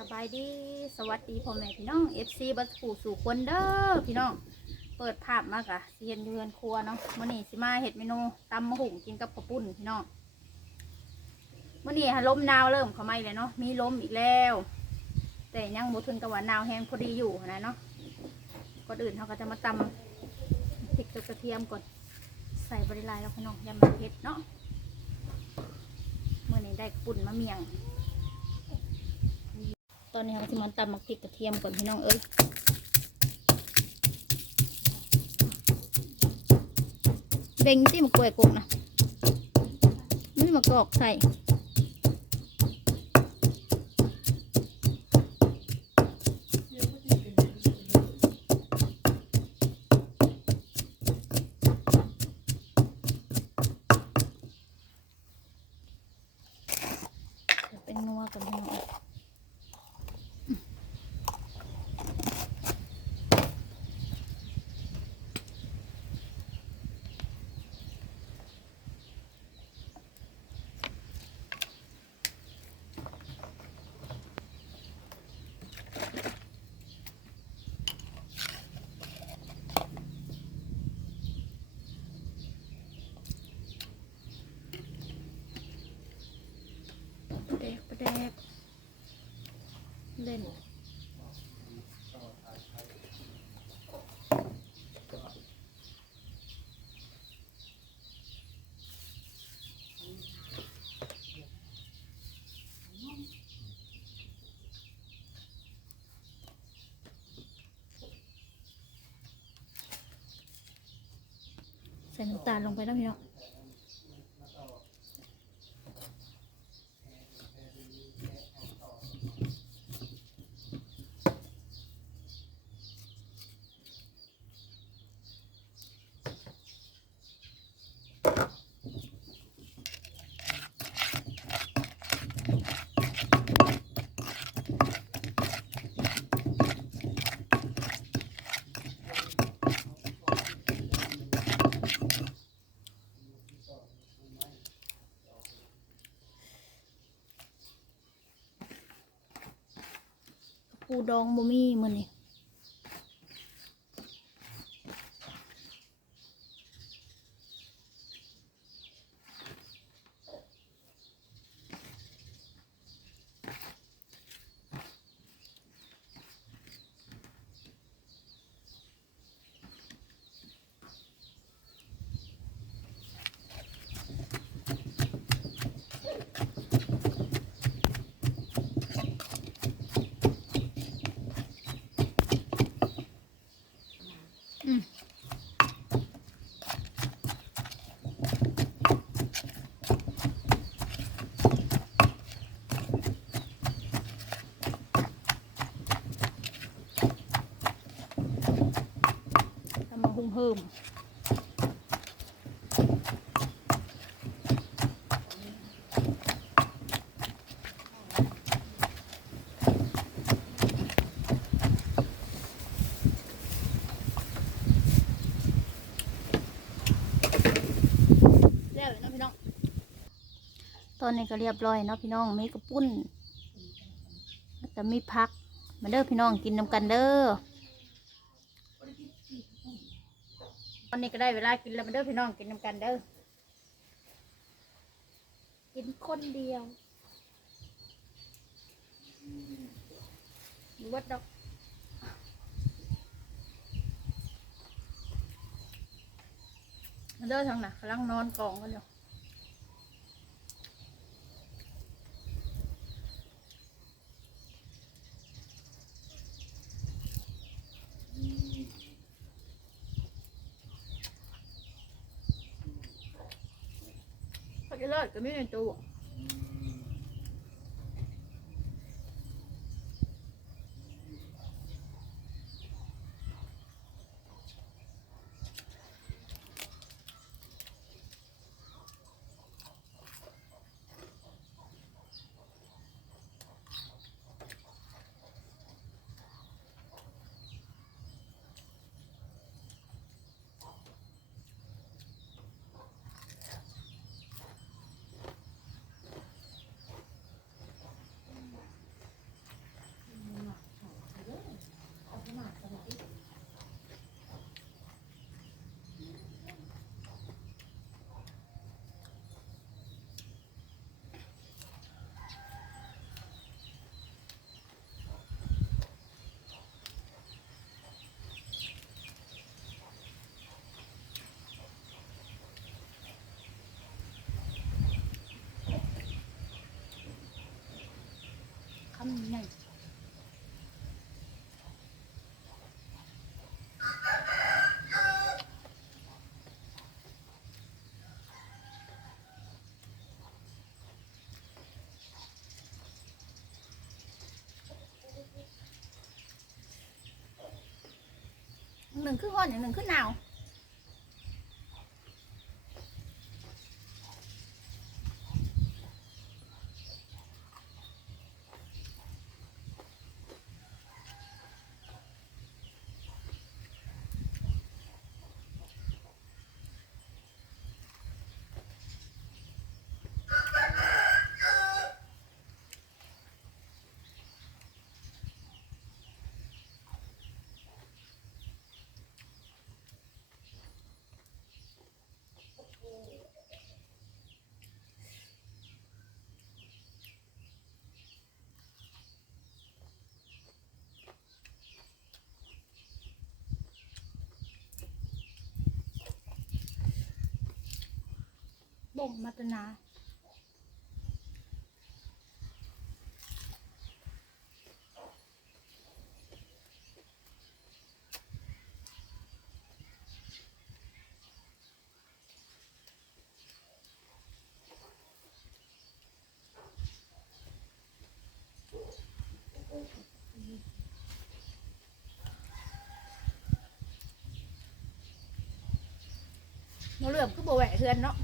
สบายดีสวัสดีพ่อแม่พี่น้อง FC บัสผู้สู่คนเด้อพี่น้อง เปิดภาพมากอะเห็นเรือนครัวเนาะมื้อนี้สิมาเฮ็ดเมนูตำมะหุ่งกินกับข้าวปุ้นพี่น้องมื้อนี้ฮะลมหนาวเริ่มเข้ามาอีกแล้วเนาะมีลมอีกแล้ว แต่ยังบ่ถึงกับว่าหนาวแห้งพอดีอยู่นะเนาะก่อนอื่นเราก็จะมาตำพริกกับกระเทียมก่อนใส่บริลายแล้วพี่น้องยำมันเผ็ดเนาะมื้อนี้ได้ข้าวปุ้นมะเมียง ตอนนี้เราจะมาตำมักพริกกระเทียมก่อนพี่น้องเอ้ยเบ่งที่มะกล้วยกกนะไม่มะกรอกใส่เดี๋ยวเป็นนัวกันพี่น้องเอ้ย ประแดกประแดกเล่นใส่ น้ำตาลลงไปแล้วพี่น้อง ปูดองบ่มีมื้อนี้อืมทำ มาหุ่มเพิ่มแล้วเลยเนาะพี่น้อง ตอนนี้ก็เรียบร้อยเนาะพี่น้อง มีกระปุ้นแล้วก็มีพัก มาเด้อพี่น้องกินน้ำกันเด้อ ตอนนี้ก็ได้เวลากินแล้วมาเด้อพี่น้องกินน้ำกันเด้อกินคนเดียวบวัดดอกมาเด้อทางน่ะกำลังนอนกองกันอยู่ เขาจะเลิศก็ไม่ในตู้ำใหญ่หนึ่งคือห้อนอย่างหนึ่งคือหนาว บ่มมาตนาเราเหลื่อมคือโบแหวะเทือนเนาะ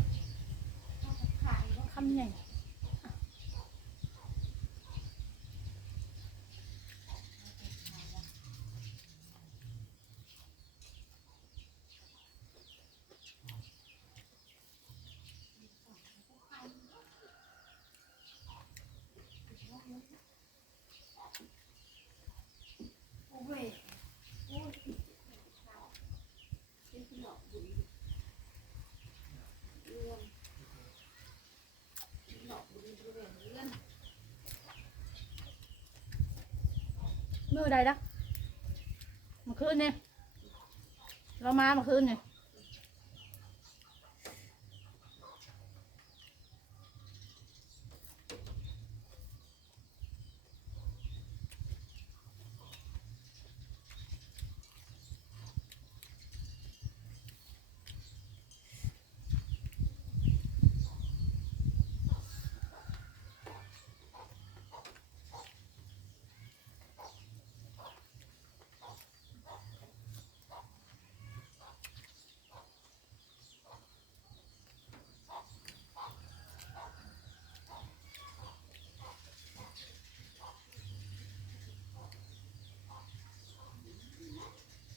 คำใหญ่ ใดละเมื่อคืนเนี่ยเรามาเมื่อคืนเนี่ย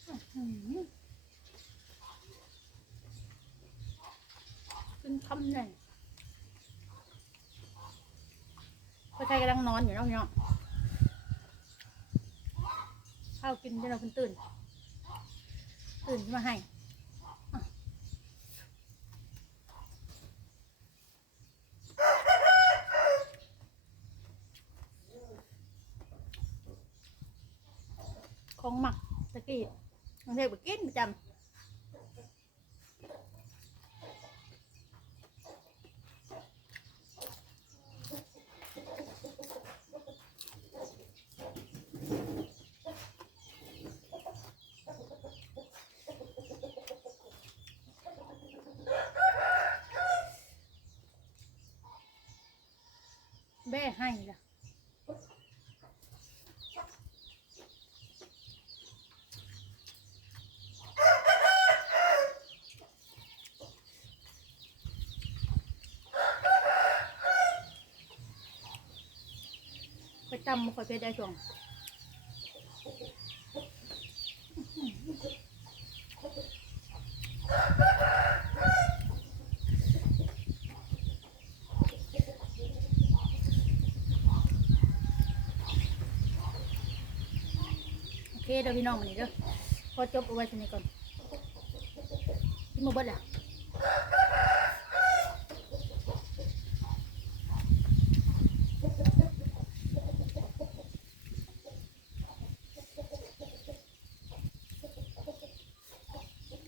อื้อหือเป็นคำใหญ่ พ่อชายกำลังนอนอยู่เนาะพี่น้องข้าวกินจนเราเพิ่นตื่น ตื่นขึ้นมาให้ของหมักตะกี้บางทีไปกินประจำ แบ่ให้ละไปจำมาคอยเพชรได้ช่วง เดี๋ยวพี่น้องมานี่เด้อพอจบเอาไว้สนิทก่อนที่มาเบิดอะ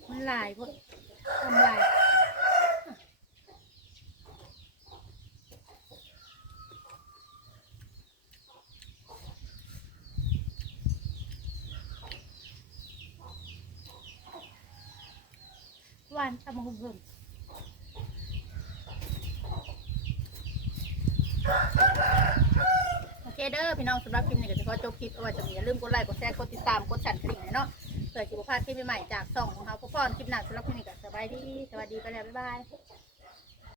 มันลายพวกทำลายานตำมะฮุ่งเพิ่มโอเคเด้อพี่น้องสำหรับคลิปนี้ก็จะขอจบคลิปเอาไว้จะมีอย่าลืมกดไลค์กดแชร์กดติดตามกดสั่นกระดิ่งให้เนาะเผื่อจะบ่พลาดคลิปใหม่ๆจากส่องของเขาพ่อพ่อคลิปหน้าสำหรับคลิปนี้ก็สบายดีสวัสดีไปแล้วบ๊ายบาย